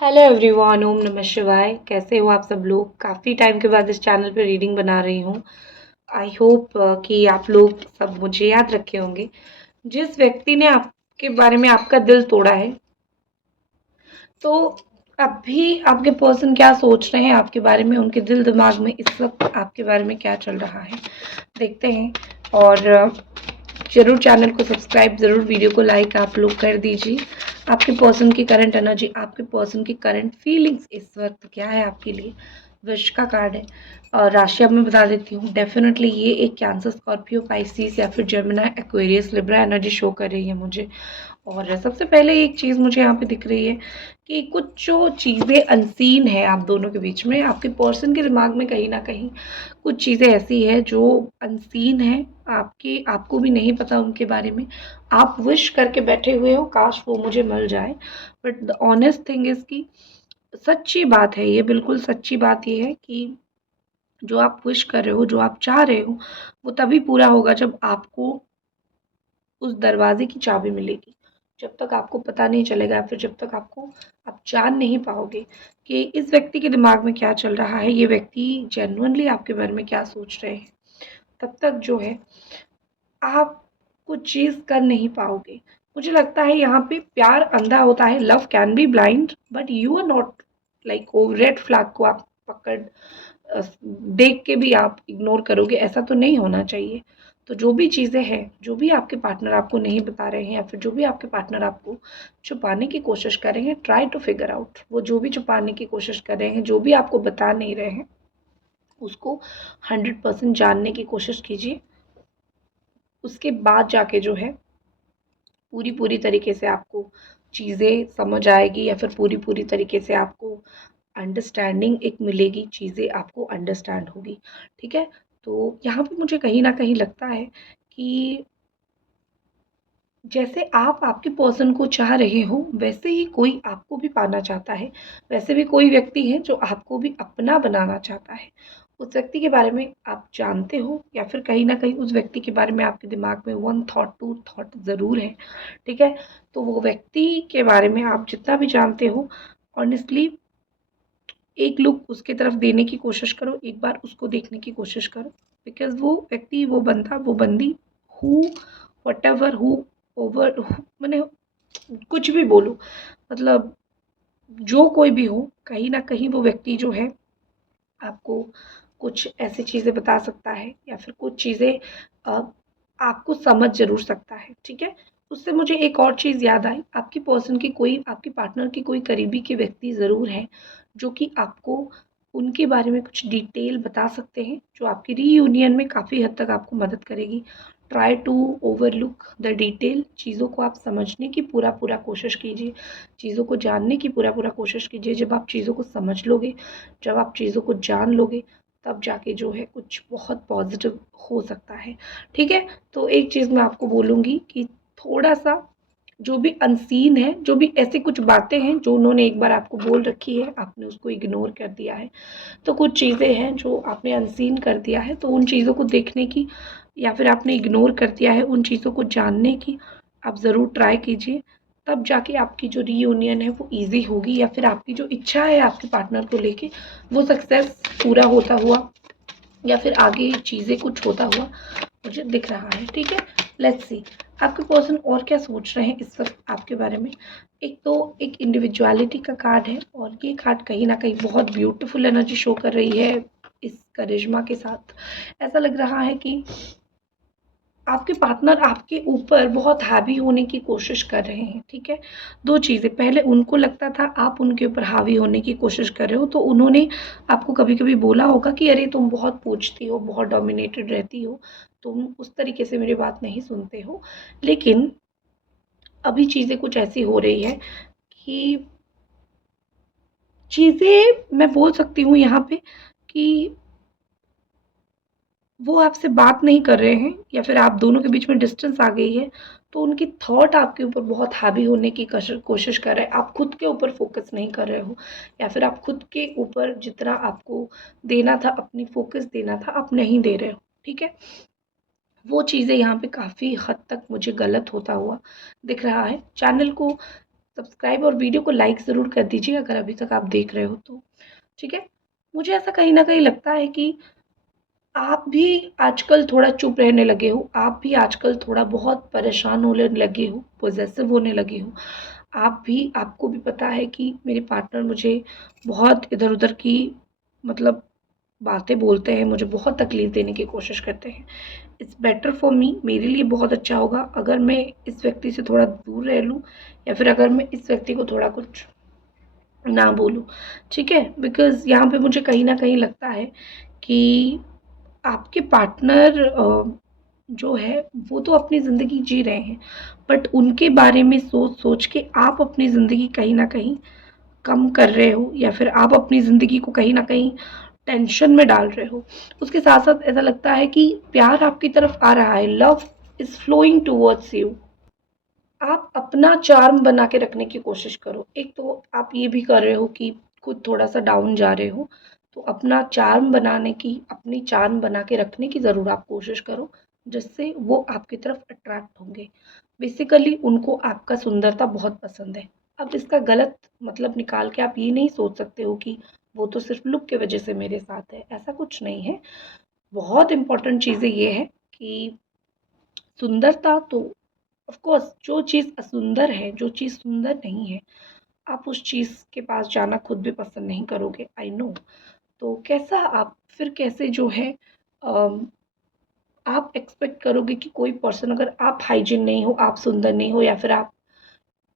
Hello everyone, ओम नमः शिवाय। कैसे हो आप सब लोग? काफ़ी टाइम के बाद इस चैनल पे रीडिंग बना रही हूँ। आई होप कि आप लोग सब मुझे याद रखे होंगे। जिस व्यक्ति ने आपके बारे में आपका दिल तोड़ा है, तो अभी आपके पर्सन क्या सोच रहे हैं आपके बारे में, उनके दिल दिमाग में इस वक्त आपके बारे में क्या चल रहा है, देखते हैं। और ज़रूर चैनल को सब्सक्राइब, ज़रूर वीडियो को लाइक आप लोग कर दीजिए। आपके पर्सन की करंट एनर्जी, आपके पर्सन की करंट फीलिंग्स इस वक्त क्या है आपके लिए। विश का कार्ड है और राशि अब मैं बता देती हूँ। डेफिनेटली ये एक कैंसर, स्कॉर्पियो, पाइसिस या फिर Gemini, Aquarius, Libra energy show कर रही है मुझे। और सबसे पहले एक चीज़ मुझे यहाँ पे दिख रही है कि कुछ जो चीज़ें अनसीन है आप दोनों के बीच में, आपके पर्सन के दिमाग में कहीं ना कहीं कुछ चीज़ें ऐसी है जो अनसीन है, आपको भी नहीं पता उनके बारे में। आप विश करके बैठे हुए हो काश वो मुझे मिल जाए, but the honest thing is कि सच्ची बात है ये, बिल्कुल सच्ची बात ये है कि जो आप विश कर रहे हो, जो आप चाह रहे हो, वो तभी पूरा होगा जब आपको उस दरवाजे की चाबी मिलेगी। जब तक आपको पता नहीं चलेगा या फिर जब तक आप जान नहीं पाओगे कि इस व्यक्ति के दिमाग में क्या चल रहा है, ये व्यक्ति जेन्युइनली आपके बारे में क्या सोच रहे हैं, तब तक जो है आप कुछ चीज़ कर नहीं पाओगे। मुझे लगता है यहाँ पे प्यार अंधा होता है, love can be blind, but you are not like वो रेड फ्लैग को आप पकड़ देख के भी आप इग्नोर करोगे, ऐसा तो नहीं होना चाहिए। तो जो भी चीज़ें हैं, जो भी आपके पार्टनर आपको नहीं बता रहे हैं या फिर जो भी आपके पार्टनर आपको छुपाने की कोशिश कर रहे हैं, ट्राई टू फिगर आउट। वो जो भी छुपाने की कोशिश कर रहे हैं, जो भी आपको बता नहीं रहे हैं, उसको 100% जानने की कोशिश कीजिए। उसके बाद जाके जो है पूरी पूरी तरीके से आपको चीज़ें समझ आएगी या फिर पूरी पूरी तरीके से आपको अंडरस्टैंडिंग एक मिलेगी, चीज़ें आपको अंडरस्टैंड होगी। ठीक है? तो यहाँ पे मुझे कहीं न कहीं लगता है कि जैसे आप आपके पर्सन को चाह रहे हो, वैसे ही कोई आपको भी पाना चाहता है। वैसे भी कोई व्यक्ति है जो आपको भी अपना बनाना चाहता है। उस व्यक्ति के बारे में आप जानते हो या फिर कहीं न कहीं उस व्यक्ति के बारे में आपके दिमाग में 1 थॉट 2 थॉट ज़रूर है। ठीक है? तो वो व्यक्ति के बारे में आप जितना भी जानते हो, ऑनेस्टली एक लुक उसकी तरफ देने की कोशिश करो, एक बार उसको देखने की कोशिश करो। बिकॉज़ वो व्यक्ति, वो बंदा, वो बंदी, हू व्हाटएवर हू ओवर माने कुछ भी बोलो, मतलब जो कोई भी हो, कहीं न कहीं वो व्यक्ति जो है आपको कुछ ऐसी चीज़ें बता सकता है या फिर कुछ चीज़ें अ, आपको समझ ज़रूर सकता है। ठीक है? उससे मुझे एक और चीज़ याद आई, आपकी पर्सन की कोई, आपके पार्टनर की कोई करीबी के व्यक्ति ज़रूर हैं, जो कि आपको उनके बारे में कुछ डिटेल बता सकते हैं, जो आपकी रीयूनियन में काफ़ी हद तक आपको मदद करेगी। Try to overlook the detail, चीज़ों को आप समझने की पूरा-पूरा कोशिश कीजिए, चीज़ों को जानने की पूरा-पूरा कोशिश कीजिए। जब आप चीज़ों को समझ लोगे, जब आप चीज़ों को जान लोगे, तब जाके जो है कुछ बहुत पॉज़िटिव हो सकता है। ठीक है? तो एक चीज़ मैं आपको बोलूँगी कि थोड़ा-सा जो भी अनसीन है, जो भी ऐसी कुछ बातें हैं जो उन्होंने एक बार आपको बोल रखी है, आपने उसको इग्नोर कर दिया है। तो कुछ चीज़ें हैं जो आपने अनसीन कर दिया है, तो उन चीज़ों को देखने की या फिर आपने इग्नोर कर दिया है, उन चीज़ों को जानने की आप ज़रूर ट्राई कीजिए। तब जाके आपकी जो रीयूनियन है वो ईज़ी होगी या फिर आपकी जो इच्छा है आपके पार्टनर को लेके, वो सक्सेस पूरा होता हुआ या फिर आगे चीज़ें कुछ होता हुआ मुझे दिख रहा है। ठीक है? लेट्स सी आपके पर्सन और क्या सोच रहे हैं इस वक़्त आपके बारे में। एक तो एक इंडिविजुअलिटी का कार्ड है और ये कार्ड कहीं न कहीं बहुत ब्यूटीफुल एनर्जी शो कर रही है इस करिश्मा के साथ। ऐसा लग रहा है कि आपके पार्टनर आपके ऊपर बहुत हावी होने की कोशिश कर रहे हैं। ठीक है? 2 चीज़ें, पहले उनको लगता था आप उनके ऊपर हावी होने की कोशिश कर रहे हो, तो उन्होंने आपको कभी-कभी बोला होगा कि अरे तुम बहुत पूछती हो, बहुत डोमिनेटेड रहती हो, तुम उस तरीके से मेरी बात नहीं सुनते हो। लेकिन अभी चीज़ें कुछ ऐसी हो रही है कि चीज़ें मैं बोल सकती हूँ यहाँ पे कि वो आपसे बात नहीं कर रहे हैं या फिर आप दोनों के बीच में डिस्टेंस आ गई है, तो उनकी थॉट आपके ऊपर बहुत हावी होने की कोशिश कर रहे हैं। आप खुद के ऊपर फ़ोकस नहीं कर रहे हो या फिर आप खुद के ऊपर जितना आपको देना था, अपनी फ़ोकस देना था, आप नहीं दे रहे हो। ठीक है? वो चीज़ें यहाँ पे काफ़ी हद तक मुझे गलत होता हुआ दिख रहा है। चैनल को सब्सक्राइब और वीडियो को लाइक ज़रूर कर दीजिए अगर अभी तक आप देख रहे हो तो, ठीक है? मुझे ऐसा कहीं न कहीं लगता है कि आप भी आजकल थोड़ा चुप रहने लगे हो, आप भी आजकल थोड़ा बहुत परेशान होने लगे हो, पॉसेसिव होने लगे हो। आप भी आपको भी पता है कि मेरे पार्टनर मुझे बहुत इधर-उधर की मतलब बातें बोलते हैं, मुझे बहुत तकलीफ़ देने की कोशिश करते हैं। इट्स बेटर फॉर मी, मेरे लिए बहुत अच्छा होगा अगर मैं इस व्यक्ति से थोड़ा दूर रह लूँ या फिर अगर मैं इस व्यक्ति को थोड़ा कुछ ना बोलूँ, ठीक है? बिकॉज़ यहाँ पे मुझे कहीं न कहीं लगता है कि आपके पार्टनर जो है वो तो अपनी ज़िंदगी जी रहे हैं, बट उनके बारे में सोच-सोच के आप अपनी ज़िंदगी कहीं न कहीं कम कर रहे हो या फिर आप अपनी ज़िंदगी को कहीं न कहीं टेंशन में डाल रहे हो। उसके साथ-साथ ऐसा लगता है कि प्यार आपकी तरफ आ रहा है, love is flowing towards you. आप अपना चार्म बना के रखने की कोशिश करो। एक तो आप ये भी कर रहे हो कि खुद थोड़ा-सा डाउन जा रहे हो, तो अपना चार्म बनाने की, अपनी चार्म बना के रखने की ज़रूर आप कोशिश करो, जिससे वो आपकी तरफ अट्रैक्ट होंगे। बेसिकली उनको आपका सुंदरता बहुत पसंद है। अब इसका गलत मतलब निकाल के आप ये नहीं सोच सकते हो कि वो तो सिर्फ़ लुक की वज़ह से मेरे साथ है, ऐसा कुछ नहीं है। बहुत इम्पोर्टेंट चीज़ें ये है कि सुंदरता तो ऑफ कोर्स जो चीज़ असुंदर है, जो चीज़ सुंदर नहीं है, आप उस चीज़ के पास जाना खुद भी पसंद नहीं करोगे, आई नो। तो कैसा आप फिर कैसे जो है अम, आप एक्सपेक्ट करोगे कि कोई पर्सन अगर आप हाइजीन नहीं हो, आप सुंदर नहीं हो या फिर आप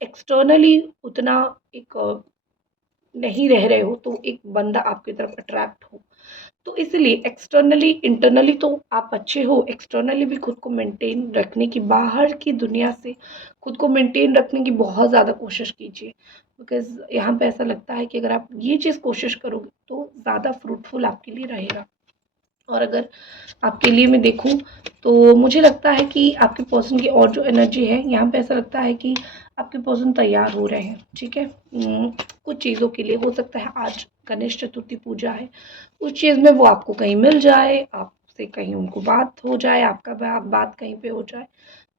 एक्सटर्नली उतना एक नहीं रह रहे हो, तो एक बंदा आपकी तरफ अट्रैक्ट हो। तो इसलिए एक्सटर्नली इंटरनली तो आप अच्छे हो, एक्सटर्नली भी खुद को मेंटेन रखने की, बाहर की दुनिया से खुद को मेंटेन रखने की बहुत ज़्यादा कोशिश कीजिए। बिकॉज़ यहाँ पे ऐसा लगता है कि अगर आप ये चीज़ कोशिश करोगे तो ज़्यादा फ्रूटफुल आपके लिए रहेगा। और अगर आपके लिए मैं देखूँ तो मुझे लगता है कि आपके पर्सन की और जो एनर्जी है, यहाँ पे ऐसा लगता है कि आपके पर्सन तैयार हो रहे हैं, ठीक है? कुछ चीज़ों के लिए हो सकता है आज गणेश चतुर्थी पूजा है, उस चीज़ में वो आपको कहीं मिल जाए, आपसे कहीं उनको बात हो जाए, आपका बात कहीं पे हो जाए।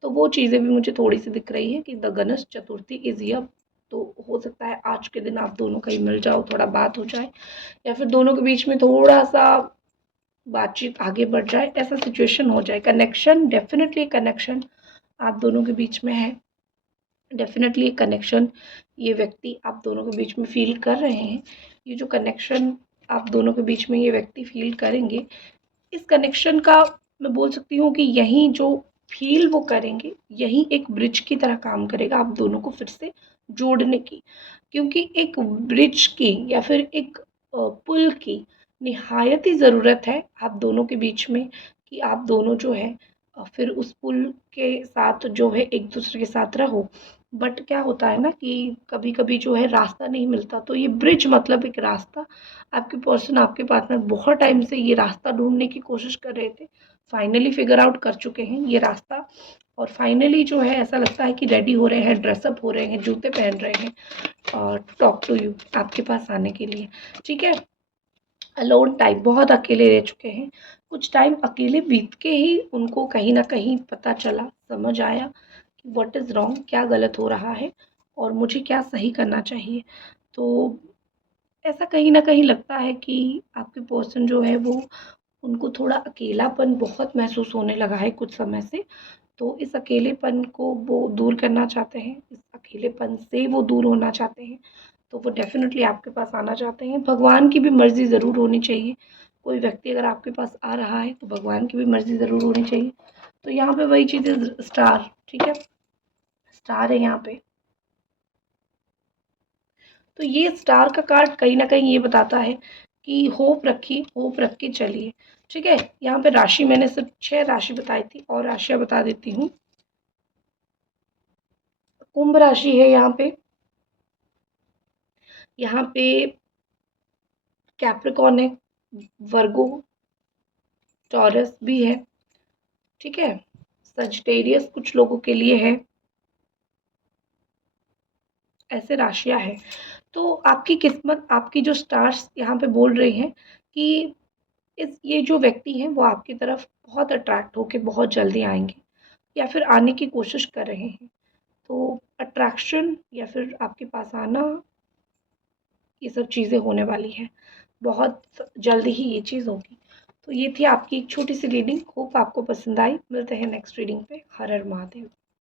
तो वो चीज़ें भी मुझे थोड़ी-सी दिख रही है कि the Ganesh Chaturthi is here. तो हो सकता है आज के दिन आप दोनों कहीं मिल जाओ, थोड़ा बात हो जाए या फिर दोनों के बीच में थोड़ा-सा बातचीत आगे बढ़ जाए, ऐसा सिचुएशन हो जाए। कनेक्शन डेफ़िनेटली कनेक्शन आप दोनों के बीच में है। डेफ़िनेटली एक कनेक्शन ये व्यक्ति आप दोनों के बीच में फ़ील कर रहे हैं। ये जो कनेक्शन आप दोनों के बीच में ये व्यक्ति फ़ील करेंगे, इस कनेक्शन का मैं बोल सकती हूँ कि यही जो फ़ील वो करेंगे, यही एक ब्रिज की तरह काम करेगा आप दोनों को फिर से जोड़ने की। क्योंकि एक ब्रिज की या फिर एक पुल की निहायत ही ज़रूरत है आप दोनों के बीच में कि आप दोनों जो है फिर उस पुल के साथ जो है एक-दूसरे के साथ रहो। बट क्या होता है ना कि कभी-कभी जो है रास्ता नहीं मिलता, तो ये ब्रिज मतलब एक रास्ता आपके पर्सन, आपके पार्टनर बहुत टाइम से ये रास्ता ढूँढने की कोशिश कर रहे थे। फाइनली फिगर आउट कर चुके हैं ये रास्ता और फाइनली जो है ऐसा लगता है कि रेडी हो रहे हैं, ड्रेसअप हो रहे हैं, जूते पहन रहे हैं और टॉक टू यू आपके पास आने के लिए, ठीक है? अलोन टाइम बहुत अकेले रह चुके हैं। कुछ टाइम अकेले बीत के ही उनको कहीं न कहीं पता चला, समझ आया कि व्हाट इज़ रॉन्ग, क्या गलत हो रहा है और मुझे क्या सही करना चाहिए। तो ऐसा कहीं न कहीं लगता है कि आपके पर्सन जो है वो उनको थोड़ा अकेलापन बहुत महसूस होने लगा है कुछ समय से। तो इस अकेलेपन को वो दूर करना चाहते हैं, इस अकेलेपन से वो दूर होना चाहते हैं, तो वो डेफ़िनेटली आपके पास आना चाहते हैं। भगवान की भी मर्ज़ी ज़रूर होनी चाहिए। कोई व्यक्ति अगर आपके पास आ रहा है, तो भगवान की भी मर्ज़ी ज़रूर होनी चाहिए। तो यहाँ पे वही चीज़ है स्टार, ठीक है? स्टार है यहाँ पे। तो ये स्टार का कार्ड कहीं न कहीं ये बताता है कि होप रखिए, होप रख के चलिए, ठीक है? यहाँ पे राशि मैंने सिर्फ़ 6 राशि बताई थी और राशियाँ बता देती हूँ। कुंभ राशि है यहाँ पे कैप्रिकॉर्न है, वर्गो, टॉरस भी है, ठीक है? सजिटेरियस कुछ लोगों के लिए है, ऐसे राशियाँ हैं। तो आपकी किस्मत, आपकी जो स्टार्स यहाँ पे बोल रहे हैं कि ये जो व्यक्ति हैं वो आपकी तरफ बहुत अट्रैक्ट होके बहुत जल्दी आएँगे या फिर आने की कोशिश कर रहे हैं। तो अट्रैक्शन या फिर आपके पास आना, ये सब चीज़ें होने वाली हैं। बहुत जल्द ही ये चीज़ होगी। तो ये थी आपकी एक छोटी सी रीडिंग। होप आपको पसंद आई। मिलते हैं नेक्स्ट रीडिंग पे। हर हर महादेव।